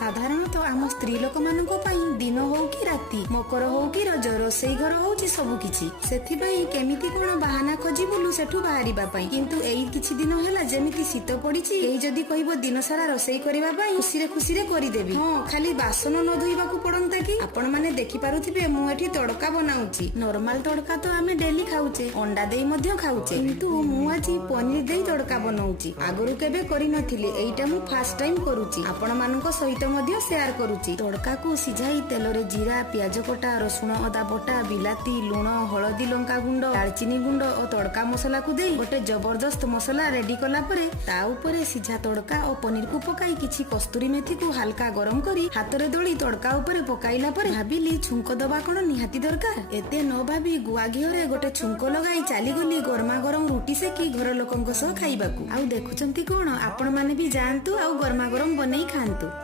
ସାଧାରଣତଃ ଆମ ସ୍ତ୍ରୀ ଲୋକମାନଙ୍କ ପାଇଁ ଦିନ ହଉ କି ରାତି, ମକର ହଉ କି ରଜ, ରୋଷେଇ ଘର ହଉଛି ସବୁ କିଛି। ସେଥିପାଇଁ କେମିତି କଣ ବାହାନା ଖୋଜି ବୁଲୁ ସେଠୁ ବାହାରିବା ପାଇଁ। କିନ୍ତୁ ଏଇ କିଛି ଦିନ ହେଲା ଯେମିତି ଶୀତ ପଡିଛି, ଏଇ ଯଦି କହିବ ଦିନ ସାରା ରୋଷେଇ କରିବା ପାଇଁ ଖୁସିରେ ଖୁସିରେ କରିଦେବି। ହଁ, ଖାଲି ବାସନ ନ ଧୋଇବାକୁ ପଡନ୍ତା କି। ଆପଣ ମାନେ ଦେଖିପାରୁଥିବେ ମୁଁ ଏଠି ତଡକା ବନାଉଛି। ନର୍ମାଲ ତଡକା ତ ଆମେ ଡେଲି ଖାଉଛେ, ଅଣ୍ଡା ଦେଇ ମଧ୍ୟ ଖାଉଛେ, କିନ୍ତୁ ମୁଁ ଆଜି ପନିର ଦେଇ ତଡକା ବନଉଛି। ଆଗରୁ କେବେ କରିନଥିଲି, ଏଇଟା ମୁଁ ଫାର୍ଷ୍ଟ ଟାଇମ କରୁଛି। ଆପଣ ମାନଙ୍କ ସହିତ ମଧ୍ୟ ସେୟାର କରୁଛି। ତଡକାକୁ ସିଝାଇ ତେଲରେ ଜିରା, ପିଆଜ କଟା, ରସୁଣ ଅଦା ବଟା, ବିଲାତି, ଲୁଣ, ହଳଦୀ, ଲଙ୍କା ଗୁଣ୍ଡ, ଡାଲଚିନି ଗୁଣ୍ଡ ଓ ତଡକା ମସଲାକୁ ଦେଇ ଗୋଟେ ଜବରଦସ୍ତ ମସଲା ରେଡି କଲା ପରେ ତା ଉପରେ ସିଝା ତଡକା ଓ ପନିରକୁ ପକାଇ କିଛି କସ୍ତୁରୀ ମେଥିକୁ ହାଲକା ଗରମ କରି ହାତରେ ଦଳି ତଡକା ଉପରେ ପକାଇଲା ପରେ ଭାବିଲି ଛୁଙ୍କ ଦବା କଣ ନିହାତି ଦରକାର। ଏତେ ନ ଭାବି ଗୁଆ ଘିଅରେ ଗୋଟେ ଛୁଙ୍କ ଲଗାଇ ଚାଲିଗଲି ଗରମା ଗରମ ରୁଟି ସେକି ଘର ଲୋକଙ୍କ ସହ ଖାଇବାକୁ। ଆଉ ଦେଖୁଛନ୍ତି କଣ, ଆପଣ ମାନେ ବି ଯାଆନ୍ତୁ ଆଉ ଗରମା ଗରମ ବନେଇ ଖାଆନ୍ତୁ।